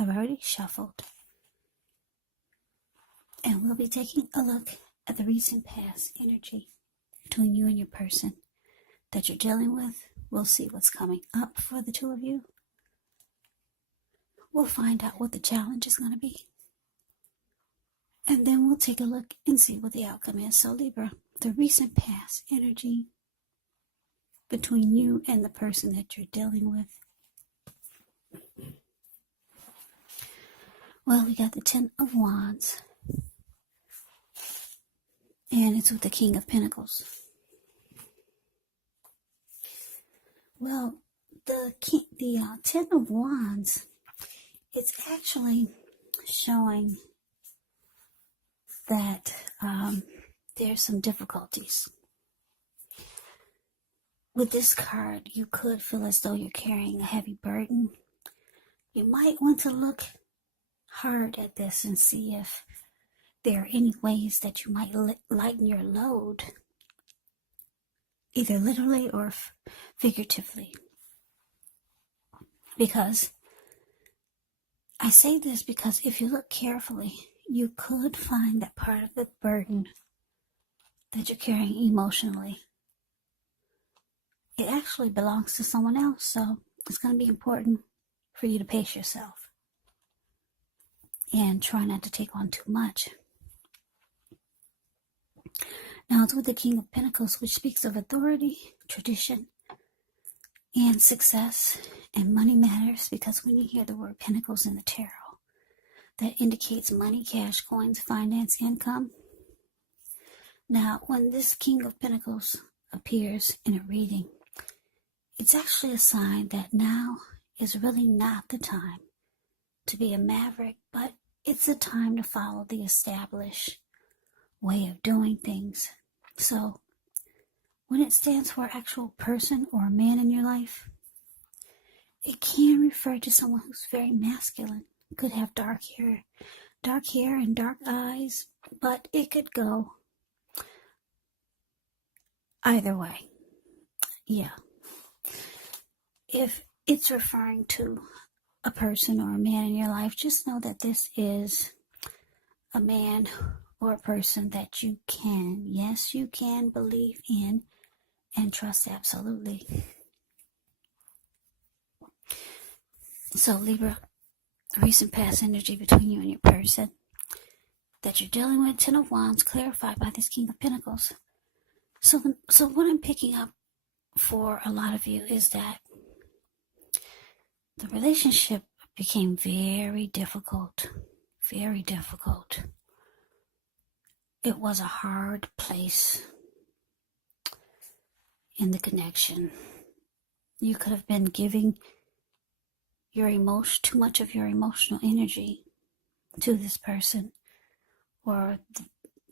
I've already shuffled. And we'll be taking a look at the recent past energy between you and your person that you're dealing with. We'll see what's coming up for the two of you. We'll find out what the challenge is going to be. And then we'll take a look and see what the outcome is. So Libra, the recent past energy between you and the person that you're dealing with. Well, we got the Ten of Wands. And it's with the King of Pentacles. Well, the Ten of Wands, it's actually showing that there's some difficulties. With this card, you could feel as though you're carrying a heavy burden. You might want to look hard at this and see if there are any ways that you might lighten your load, either literally or figuratively. Because I say this because if you look carefully, you could find that part of the burden that you're carrying emotionally, it actually belongs to someone else. So it's going to be important for you to pace yourself and try not to take on too much. Now it's with the King of Pentacles, which speaks of authority, tradition, and success, and money matters, because when you hear the word Pentacles in the tarot, that indicates money, cash, coins, finance, income. Now, when this King of Pentacles appears in a reading, it's actually a sign that now is really not the time to be a maverick, but it's a time to follow the established way of doing things. So when it stands for an actual person or a man in your life, it can refer to someone who's very masculine. Could have dark hair and dark eyes, but it could go either way. Yeah. If it's referring to a person or a man in your life, just know that this is a man or a person that you can, yes, you can believe in and trust absolutely. So Libra, recent past energy between you and your person that you're dealing with, Ten of Wands, clarified by this King of Pentacles. So what I'm picking up for a lot of you is that the relationship became very difficult, very difficult. It was a hard place in the connection. You could have been giving too much of your emotional energy to this person, or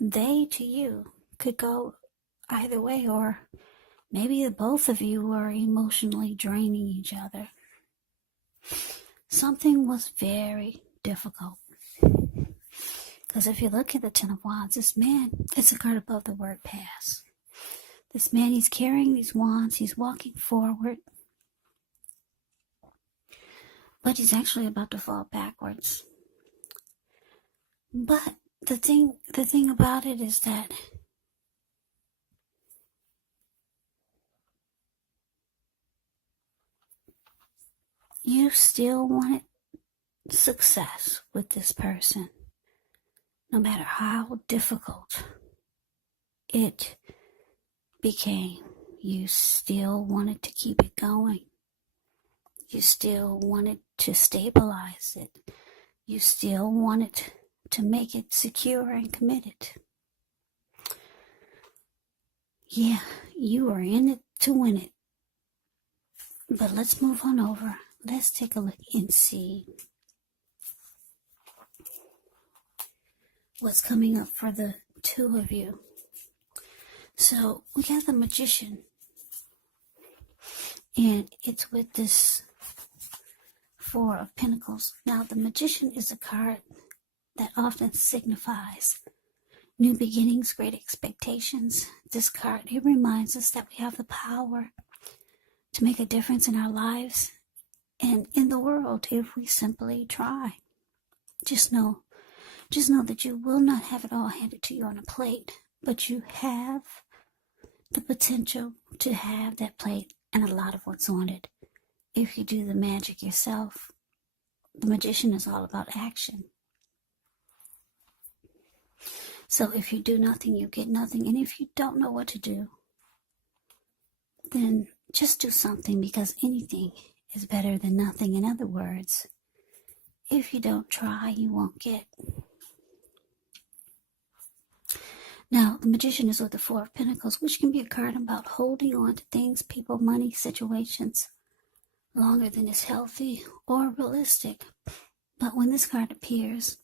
they to you. Could go either way, or maybe the both of you were emotionally draining each other. Something was very difficult. Because if you look at the Ten of Wands, this man, it's a card above the word pass. This man, he's carrying these wands, he's walking forward, but he's actually about to fall backwards. But the thing about it is that you still wanted success with this person. No matter how difficult it became, you still wanted to keep it going. You still wanted to stabilize it. You still wanted to make it secure and committed. Yeah, you are in it to win it. But let's move on over. Let's take a look and see what's coming up for the two of you. So we got the Magician, and it's with this Four of Pentacles. Now the Magician is a card that often signifies new beginnings, great expectations. This card, it reminds us that we have the power to make a difference in our lives and in the world if we simply try. Just know that you will not have it all handed to you on a plate, but you have the potential to have that plate and a lot of what's on it. If you do the magic yourself, the magician is all about action. So if you do nothing, you get nothing. And if you don't know what to do, then just do something, because anything is better than nothing. In other words, if you don't try, you won't get. Now, the magician is with the Four of Pentacles, which can be a card about holding on to things, people, money, situations longer than is healthy or realistic. But when this card appears,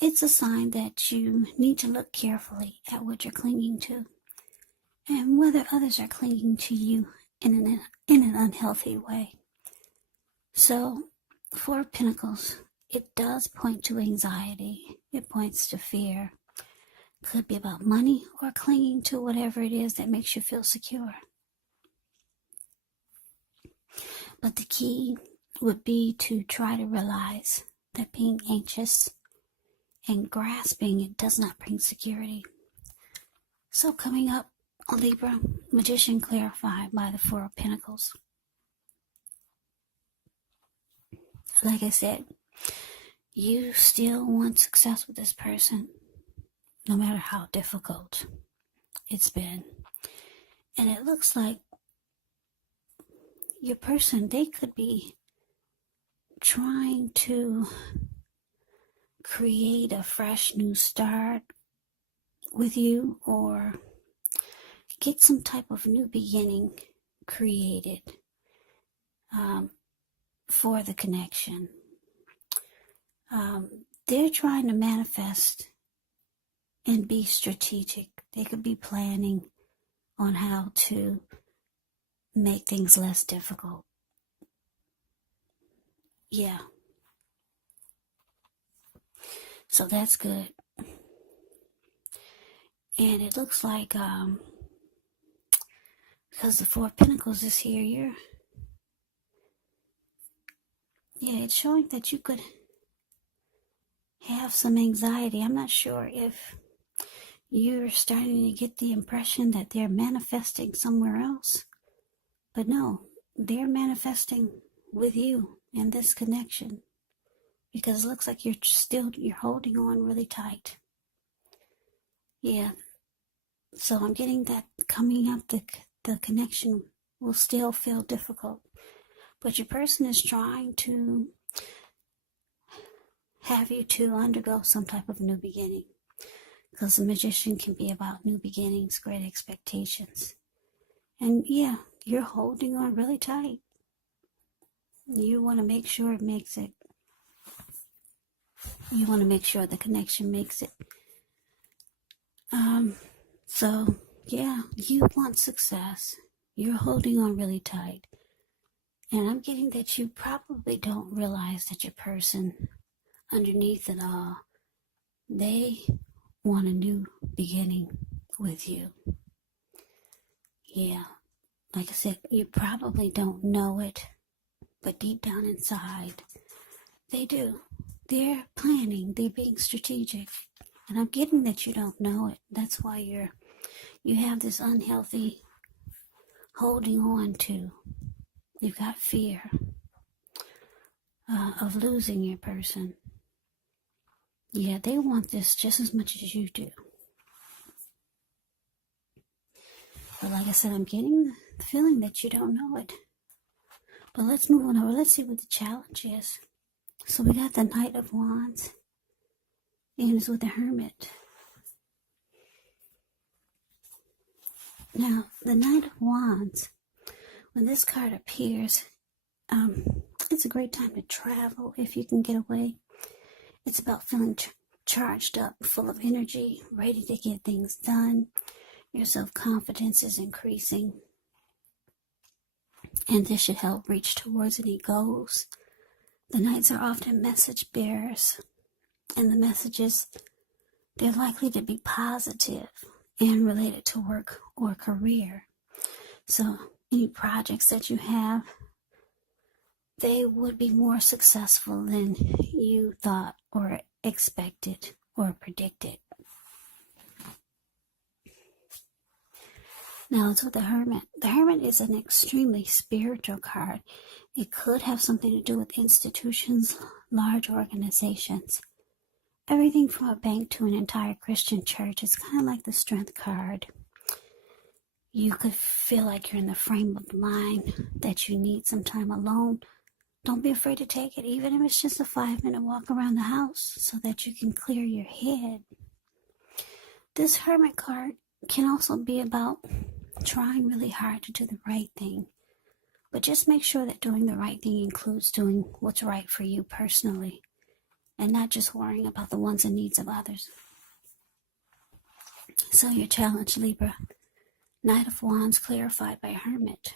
it's a sign that you need to look carefully at what you're clinging to and whether others are clinging to you in an unhealthy way. So, Four of Pentacles, it does point to anxiety. It points to fear. Could be about money or clinging to whatever it is that makes you feel secure. But the key would be to try to realize that being anxious and grasping it does not bring security. So coming up, Libra, magician clarified by the Four of Pentacles. Like I said, you still want success with this person, no matter how difficult it's been. And it looks like your person, they could be trying to create a fresh new start with you, or get some type of new beginning created for the connection. They're trying to manifest and be strategic. They could be planning on how to make things less difficult. Yeah. So that's good. And it looks like, because the Four of Pentacles is here, it's showing that you could have some anxiety. I'm not sure if you're starting to get the impression that they're manifesting somewhere else. But no, they're manifesting with you in this connection, because it looks like you're holding on really tight. Yeah. So I'm getting that coming up, the connection will still feel difficult. But your person is trying to have you to undergo some type of new beginning. Because the magician can be about new beginnings, great expectations. And yeah, you're holding on really tight. You want to make sure it makes it. You want to make sure the connection makes it. So yeah, you want success. You're holding on really tight. And I'm getting that you probably don't realize that your person, underneath it all, they want a new beginning with you. Yeah. Like I said, you probably don't know it, but deep down inside, they do. They're planning. They're being strategic. And I'm getting that you don't know it. That's why you have this unhealthy holding on to. You've got fear of losing your person. Yeah, they want this just as much as you do. But like I said, I'm getting the feeling that you don't know it. But let's move on over. Let's see what the challenge is. So we got the Knight of Wands. And it's with the Hermit. Now, the Knight of Wands, when this card appears, it's a great time to travel if you can get away. It's about feeling charged up, full of energy, ready to get things done. Your self-confidence is increasing. And this should help reach towards any goals. The Knights are often message bearers. And the messages, they're likely to be positive and related to work or career. So any projects that you have, they would be more successful than you thought or expected or predicted. Now it's with the Hermit. The Hermit is an extremely spiritual card. It could have something to do with institutions, large organizations. Everything from a bank to an entire Christian church. It's kind of like the Strength card. You could feel like you're in the frame of mind that you need some time alone. Don't be afraid to take it, even if it's just a 5-minute walk around the house so that you can clear your head. This Hermit card can also be about trying really hard to do the right thing. But just make sure that doing the right thing includes doing what's right for you personally and not just worrying about the wants and needs of others. So your challenge, Libra. Knight of Wands clarified by Hermit.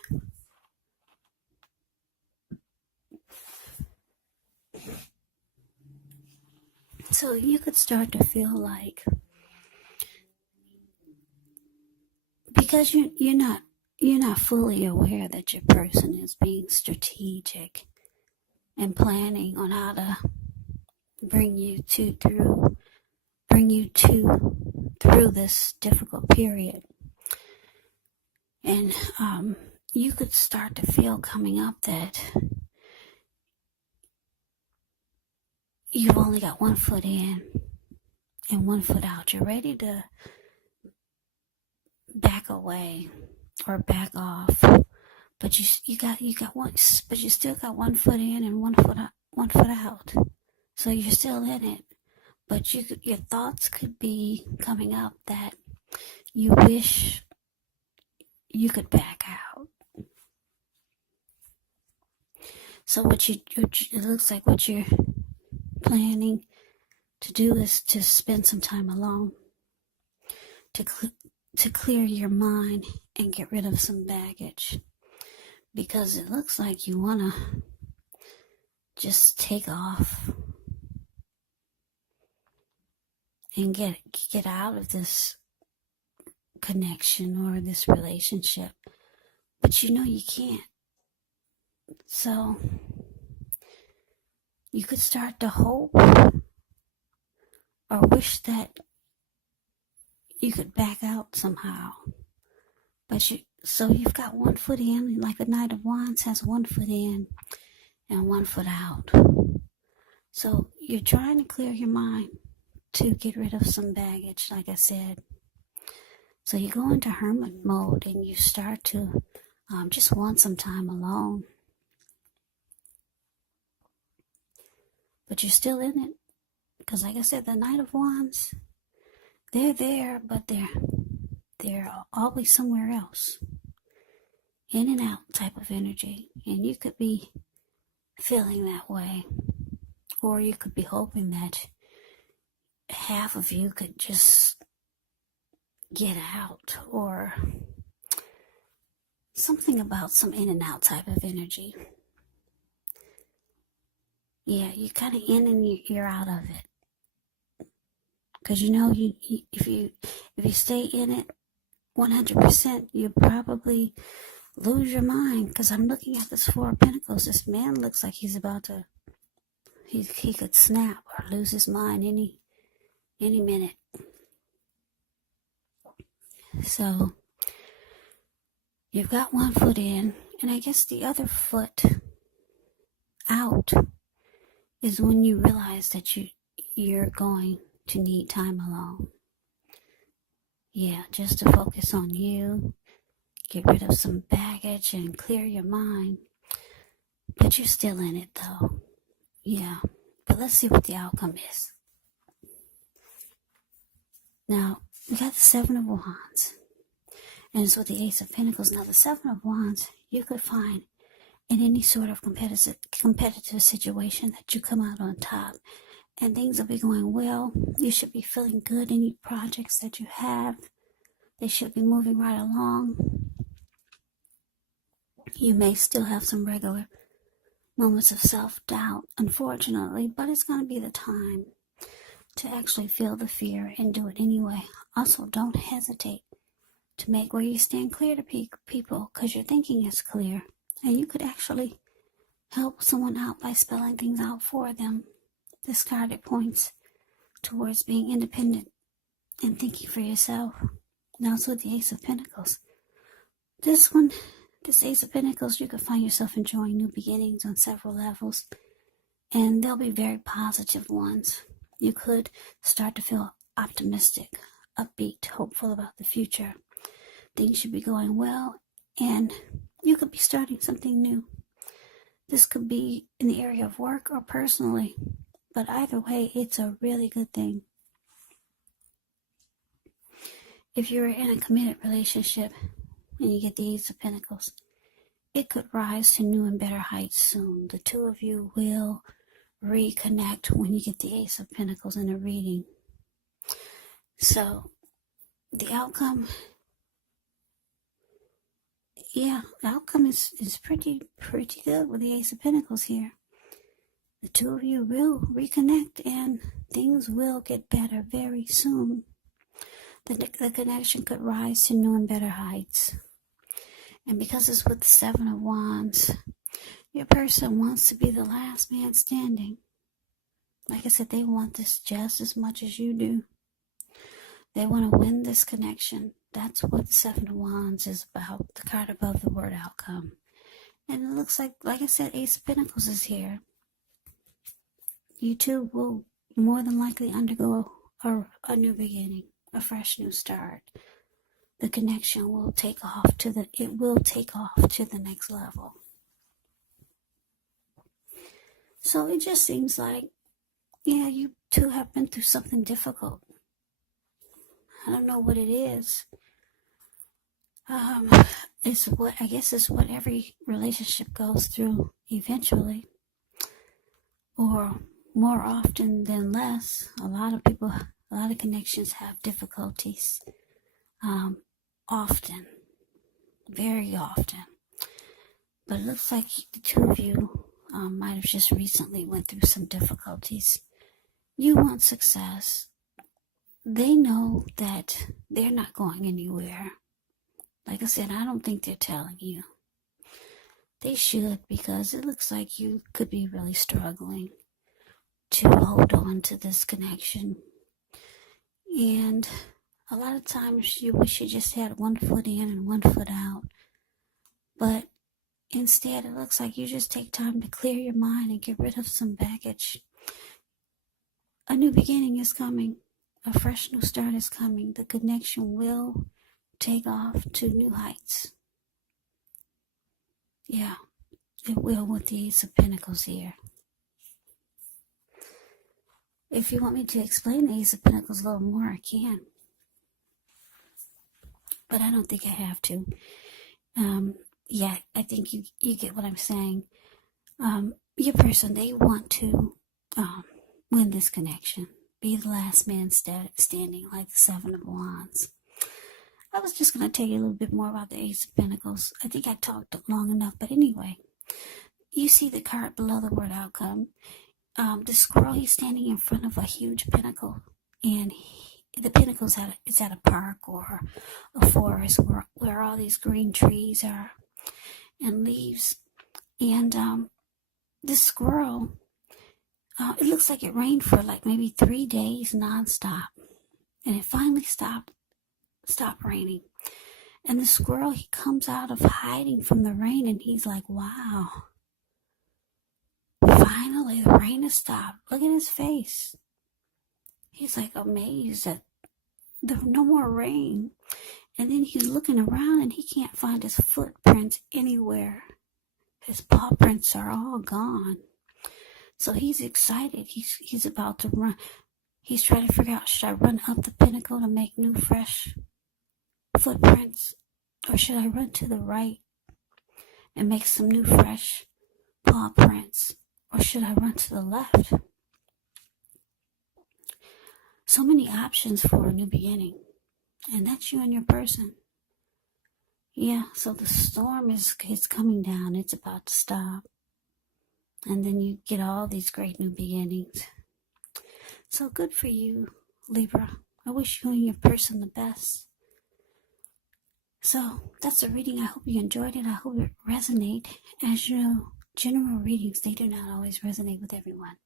So you could start to feel like, because you're not fully aware that your person is being strategic and planning on how to bring you through this difficult period. And you could start to feel coming up that you've only got one foot in and one foot out. You're ready to back away or back off, but you still got one foot in and one foot out. So you're still in it, but your thoughts could be coming up that you wish you could back out. So it looks like what you're planning to do is to spend some time alone, to clear your mind and get rid of some baggage, because it looks like you want to just take off and get out of this connection or this relationship, but you know you can't. So you could start to hope or wish that you could back out somehow, but you've got one foot in, like the Knight of Wands has one foot in and one foot out. So you're trying to clear your mind to get rid of some baggage, like I said. So you go into hermit mode and you start to just want some time alone. But you're still in it. Because like I said, the Knight of Wands, they're there, but they're always somewhere else. In and out type of energy. And you could be feeling that way. Or you could be hoping that half of you could just get out, or something about some in and out type of energy. Yeah, you're kind of in and you're out of it. Because you know, if you stay in it 100%, you probably lose your mind. Because I'm looking at this Four of Pentacles. This man looks like he's about to, he could snap or lose his mind any minute. So you've got one foot in, and I guess the other foot out is when you realize that you're going to need time alone. Yeah, just to focus on you, get rid of some baggage and clear your mind. But you're still in it though. Yeah, but let's see what the outcome is. Now, we got the Seven of Wands. And it's with the Ace of Pentacles. Now, the Seven of Wands, you could find in any sort of competitive situation that you come out on top. And things will be going well. You should be feeling good. Any projects that you have, they should be moving right along. You may still have some regular moments of self-doubt, unfortunately, but it's going to be the time to actually feel the fear and do it anyway. Also, don't hesitate to make where you stand clear to people, because your thinking is clear, and you could actually help someone out by spelling things out for them. This card, it points towards being independent and thinking for yourself. Now it's with the Ace of Pentacles. This Ace of Pentacles, you could find yourself enjoying new beginnings on several levels, and they'll be very positive ones. You could start to feel optimistic, upbeat, hopeful about the future. Things should be going well, and you could be starting something new. This could be in the area of work or personally, but either way, it's a really good thing. If you're in a committed relationship and you get the Ace of Pentacles, it could rise to new and better heights soon. The two of you will reconnect when you get the Ace of Pentacles in a reading. So, the outcome, the outcome is pretty good with the Ace of Pentacles here. The two of you will reconnect and things will get better very soon. The connection could rise to new and better heights. And because it's with the Seven of Wands, your person wants to be the last man standing. Like I said, they want this just as much as you do. They want to win this connection. That's what the Seven of Wands is about, the card above the word outcome. And it looks like I said, Ace of Pentacles is here. You two will more than likely undergo a new beginning, a fresh new start. The connection will take off to the next level. So it just seems like, you two have been through something difficult. I don't know what it is. It's what every relationship goes through eventually, or more often than less. A lot of connections have difficulties. Often, very often. But it looks like the two of you might have just recently went through some difficulties. You want success. They know that they're not going anywhere. Like I said, I don't think they're telling you. They should, because it looks like you could be really struggling to hold on to this connection. And a lot of times you wish you just had one foot in and one foot out. But instead, it looks like you just take time to clear your mind and get rid of some baggage. A new beginning is coming. A fresh new start is coming. The connection will take off to new heights. Yeah, it will with the Ace of Pentacles here. If you want me to explain the Ace of Pentacles a little more, I can. But I don't think I have to. I think you get what I'm saying. Your person, they want to win this connection. Be the last man standing, like the Seven of Wands. I was just going to tell you a little bit more about the Ace of Pentacles. I think I talked long enough, but anyway. You see the card below the word outcome. The squirrel, he's standing in front of a huge pinnacle, and the pinnacle is at a park or a forest where all these green trees are and leaves. And this squirrel, it looks like it rained for like maybe 3 days nonstop, and it finally stopped raining. And the squirrel, he comes out of hiding from the rain, and he's like, wow, finally the rain has stopped. Look at his face. He's like amazed that there's no more rain. And then he's looking around and he can't find his footprints anywhere. His paw prints are all gone. So he's excited. He's about to run. He's trying to figure out, should I run up the pinnacle to make new fresh footprints? Or should I run to the right and make some new fresh paw prints? Or should I run to the left? So many options for a new beginning. And that's you and your person. Yeah, so the storm is coming down. It's about to stop. And then you get all these great new beginnings. So good for you, Libra. I wish you and your person the best. So that's a reading. I hope you enjoyed it. I hope it resonated. As you know, general readings, they do not always resonate with everyone.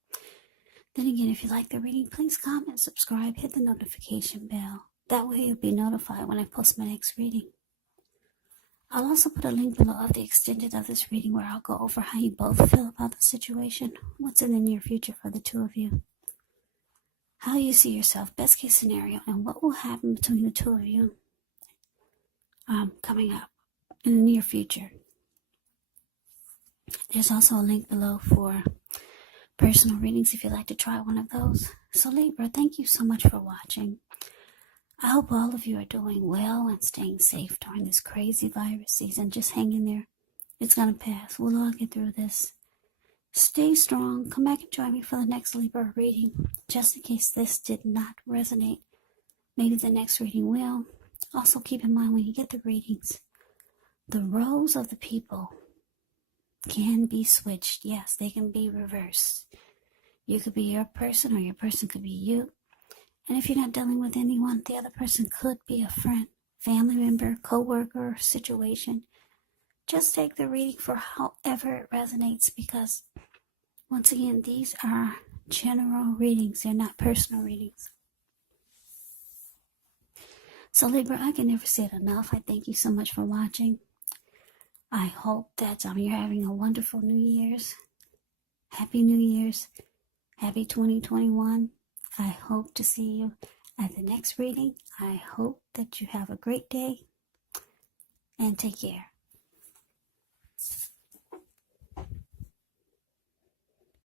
Then again, if you like the reading, please comment, subscribe, hit the notification bell. That way you'll be notified when I post my next reading. I'll also put a link below of the extended of this reading where I'll go over how you both feel about the situation, what's in the near future for the two of you, how you see yourself, best case scenario, and what will happen between the two of you coming up in the near future. There's also a link below for personal readings if you'd like to try one of those. So Libra, thank you so much for watching. I hope all of you are doing well and staying safe during this crazy virus season. Just hang in there. It's going to pass. We'll all get through this. Stay strong. Come back and join me for the next Libra reading. Just in case this did not resonate, maybe the next reading will. Also keep in mind when you get the readings, the roles of the people can be switched. Yes, they can be reversed. You could be your person or your person could be you. And if you're not dealing with anyone, the other person could be a friend, family member, co-worker, situation. Just take the reading for however it resonates, because once again, these are general readings. They're not personal readings. So Libra, I can never say it enough. I thank you so much for watching. I hope that you're having a wonderful New Year's. Happy New Year's. Happy 2021. I hope to see you at the next reading. I hope that you have a great day and take care.